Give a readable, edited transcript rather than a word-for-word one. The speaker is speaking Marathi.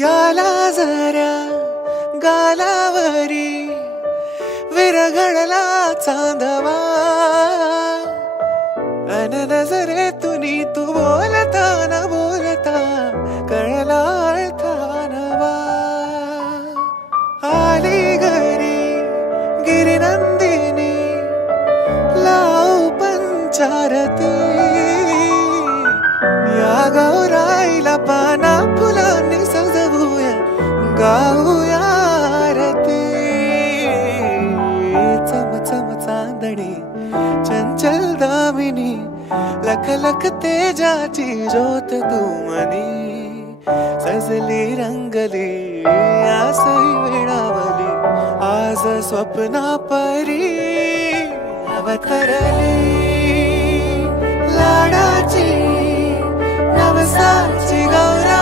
याला जरा गालावरी विरघळला चांदवा अन नजरेतून तू बोलता न बोलता कळला अर्थानवा आली घरी गिरिनंदिनी लाव पंचारती या गौराईला पाना फुलांनी सजवूया गाऊया आरती चम चम चांदणे चंचल दामिनी लख लख तेजाची ज्योत तू मनी सजली रंगली आसई वेळावली आज स्वप्ना परी अवतरली लाडाची नवसाची गौरा